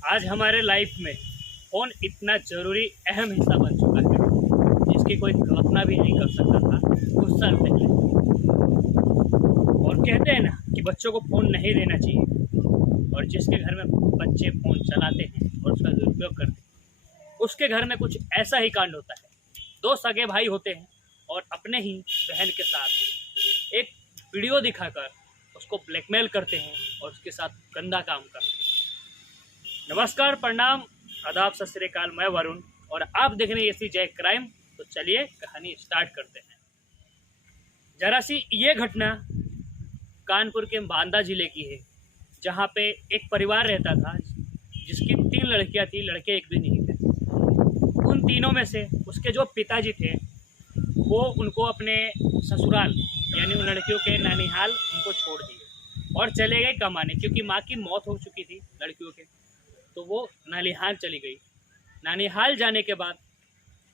आज हमारे लाइफ में फ़ोन इतना ज़रूरी अहम हिस्सा बन चुका है जिसकी कोई कल्पना भी नहीं कर सकता था कुछ साल पहले। और कहते हैं ना कि बच्चों को फ़ोन नहीं देना चाहिए, और जिसके घर में बच्चे फ़ोन चलाते हैं और उसका दुरुपयोग करते हैं उसके घर में कुछ ऐसा ही कांड होता है। दो सगे भाई होते हैं और अपने ही बहन के साथ एक वीडियो दिखाकर उसको ब्लैकमेल करते हैं और उसके साथ गंदा काम करते हैं। नमस्कार, प्रणाम, आदाब, सत श्री अकाल। मैं वरुण और आप देख रहे हैं ऐसी जय क्राइम। तो चलिए कहानी स्टार्ट करते हैं। जरा सी ये घटना कानपुर के बांदा जिले की है, जहाँ पे एक परिवार रहता था जिसकी 3 लड़कियां थी, लड़के एक भी नहीं थे। उन तीनों में से उसके जो पिताजी थे वो उनको अपने ससुराल यानी उन लड़कियों के नानिहाल उनको छोड़ दिए और चले गए कमाने, क्योंकि माँ की मौत हो चुकी थी लड़कियों के। तो वो नानिहाल चली गई। नानिहाल जाने के बाद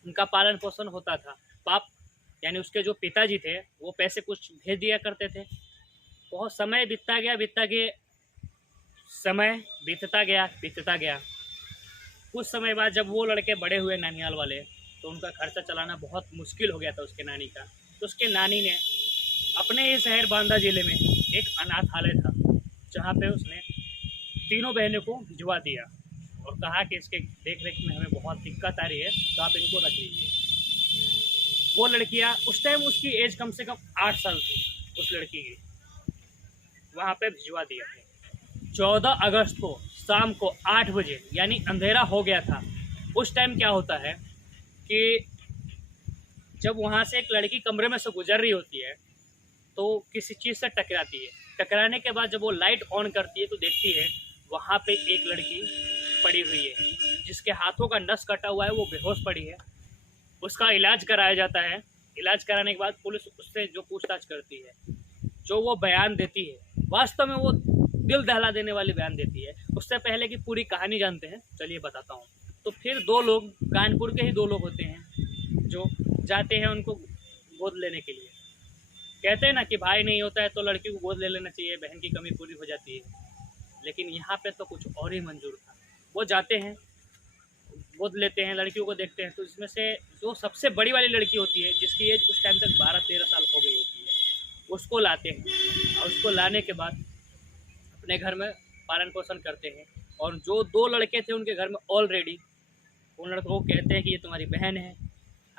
उनका पालन पोषण होता था। बाप यानी उसके जो पिताजी थे वो पैसे कुछ भेज दिया करते थे। बहुत समय बीतता गया, समय बीतता गया। कुछ समय बाद जब वो लड़के बड़े हुए नानिहाल वाले, तो उनका खर्चा चलाना बहुत मुश्किल हो गया था उसके नानी का। तो उसके नानी ने अपने ही शहर बांदा ज़िले में एक अनाथालय था, जहाँ पे उसने तीनों बहनों को भिजवा दिया और कहा कि इसके देख रेख में हमें बहुत दिक्कत आ रही है, तो आप इनको रख लीजिए। वो लड़कियाँ, उस टाइम उसकी एज कम से कम 8 साल थी उस लड़की की, वहाँ पे भिजवा दिया। 14 अगस्त को शाम को 8 बजे यानी अंधेरा हो गया था। उस टाइम क्या होता है कि जब वहाँ से एक लड़की कमरे में से गुजर रही होती है तो किसी चीज़ से टकराती है। टकराने के बाद जब वो लाइट ऑन करती है तो देखती है वहाँ पे एक लड़की पड़ी हुई है, जिसके हाथों का नस कटा हुआ है, वो बेहोश पड़ी है। उसका इलाज कराया जाता है। इलाज कराने के बाद पुलिस उससे जो पूछताछ करती है, जो वो बयान देती है, वास्तव में वो दिल दहला देने वाली बयान देती है। उससे पहले की पूरी कहानी जानते हैं, चलिए बताता हूँ। तो फिर 2 लोग, कानपुर के ही 2 लोग होते हैं जो जाते हैं उनको गोद लेने के लिए। कहते हैं ना कि भाई नहीं होता है तो लड़की को गोद ले लेना चाहिए, बहन की कमी पूरी हो जाती है। लेकिन यहाँ पे तो कुछ और ही मंजूर था। वो जाते हैं, गोद लेते हैं, लड़कियों को देखते हैं, तो इसमें से जो सबसे बड़ी वाली लड़की होती है, जिसकी एज उस टाइम तक 12-13 साल हो गई होती है, उसको लाते हैं। और उसको लाने के बाद अपने घर में पालन पोषण करते हैं। और जो 2 लड़के थे उनके घर में ऑलरेडी, उन लड़कों को कहते हैं कि ये तुम्हारी बहन है।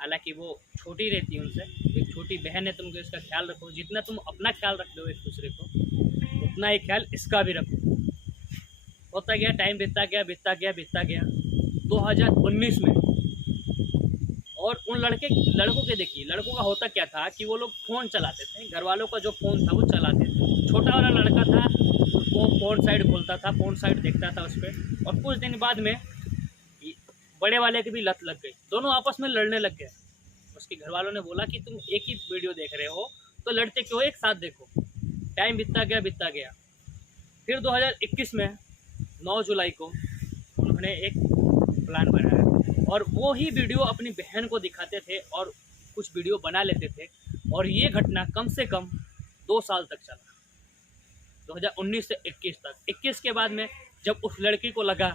हालांकि वो छोटी रहती है उनसे, एक छोटी बहन है, तुमको इसका ख्याल रखो। जितना तुम अपना ख्याल रख लो एक दूसरे को, उतना ही ख्याल इसका भी रखो। होता गया, टाइम बीतता गया 2019 में। और उन लड़कों के देखिए, लड़कों का होता क्या था कि वो लोग फ़ोन चलाते थे। घर वालों का जो फ़ोन था वो चलाते थे। छोटा वाला लड़का था, वो फ़ोन साइड खोलता था, फ़ोन साइड देखता था उस पर। और कुछ दिन बाद में बड़े वाले की भी लत लग गई, दोनों आपस में लड़ने लग गए। उसके घर वालों ने बोला कि तुम एक ही वीडियो देख रहे हो तो लड़ते क्यों, एक साथ देखो। टाइम बीतता गया। फिर 2021 में 9 जुलाई को उन्होंने एक प्लान बनाया और वो ही वीडियो अपनी बहन को दिखाते थे और कुछ वीडियो बना लेते थे। और ये घटना कम से कम 2 साल तक चला, 2019 से 21 तक। 21 के बाद में जब उस लड़की को लगा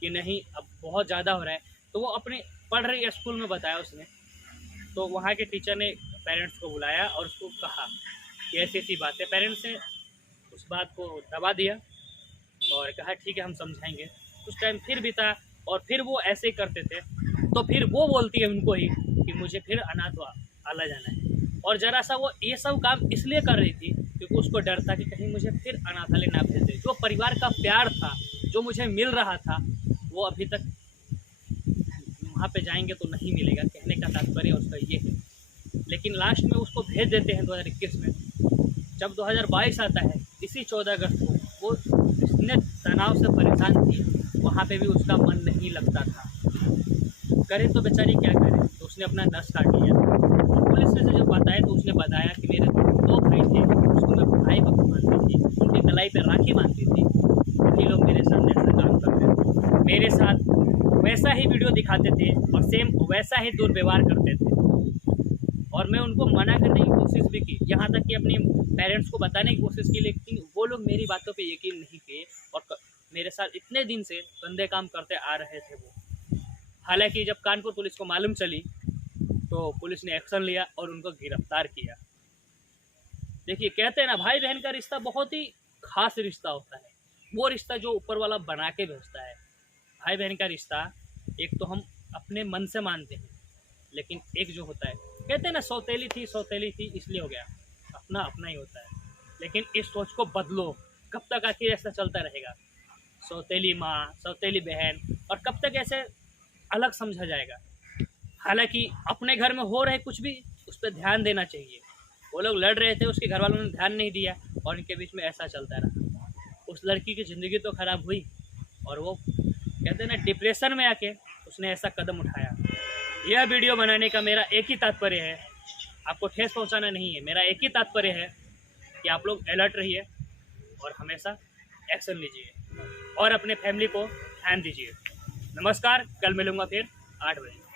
कि नहीं अब बहुत ज़्यादा हो रहा है, तो वो अपने पढ़ रही स्कूल में बताया उसने। तो वहाँ के टीचर ने पेरेंट्स को बुलाया और उसको कहा कि ऐसी ऐसी बात है। पेरेंट्स ने उस बात को दबा दिया और कहा ठीक है हम समझाएंगे। कुछ टाइम फिर बीता और फिर वो ऐसे ही करते थे। तो फिर वो बोलती है उनको ही कि मुझे फिर अनाथालय जाना है। और ज़रा सा वो ये सब काम इसलिए कर रही थी क्योंकि उसको डर था कि कहीं मुझे फिर अनाथालय ना भेज दे। जो परिवार का प्यार था, जो मुझे मिल रहा था, वो अभी तक वहाँ पे जाएंगे तो नहीं मिलेगा। कहने का तात्पर्य उसका ये है। लेकिन लास्ट में उसको भेज देते हैं 2021 में। जब 2022 आता है, इसी 14 अगस्त को, वो इतने तनाव से परेशान थी, वहाँ पे भी उसका मन नहीं लगता था। करे तो बेचारी क्या करे, तो उसने अपना नस काट लिया। और पुलिस से जब बताया तो उसने बताया कि मेरे 2 भाई थे, उसको मैं भाई बहू मानती थी, उनकी कलाई पे राखी बांधती थी। वही लोग मेरे सामने ऐसा काम करते थे, मेरे साथ वैसा ही वीडियो दिखाते थे और सेम वैसा ही दुर्व्यवहार करते थे। और मैं उनको मना करने की कोशिश भी की, यहाँ तक कि अपने पेरेंट्स को बताने की कोशिश की, लेकिन वो लोग मेरी बातों पे यकीन नहीं किए और मेरे साथ इतने दिन से गंदे काम करते आ रहे थे वो। हालांकि जब कानपुर पुलिस को मालूम चली तो पुलिस ने एक्शन लिया और उनको गिरफ्तार किया। देखिए, कहते हैं ना, भाई बहन का रिश्ता बहुत ही खास रिश्ता होता है। वो रिश्ता जो ऊपर वाला बना के भेजता है। भाई बहन का रिश्ता एक तो हम अपने मन से मानते हैं, लेकिन एक जो होता है, कहते हैं ना, सौतेली थी इसलिए हो गया, अपना अपना ही होता है। लेकिन इस सोच को बदलो। कब तक आखिर ऐसा चलता रहेगा? सौतेली माँ, सौतेली बहन, और कब तक ऐसे अलग समझा जाएगा? हालांकि अपने घर में हो रहे कुछ भी, उस पर ध्यान देना चाहिए। वो लोग लड़ रहे थे, उसके घर वालों ने ध्यान नहीं दिया और इनके बीच में ऐसा चलता रहा। उस लड़की की ज़िंदगी तो ख़राब हुई और वो, कहते हैं ना, डिप्रेशन में आके उसने ऐसा कदम उठाया। यह वीडियो बनाने का मेरा एक ही तात्पर्य है, आपको ठेस पहुंचाना नहीं है। मेरा एक ही तात्पर्य है कि आप लोग अलर्ट रहिए और हमेशा एक्शन लीजिए और अपने फैमिली को ध्यान दीजिए। नमस्कार, कल मिलूँगा फिर 8 बजे।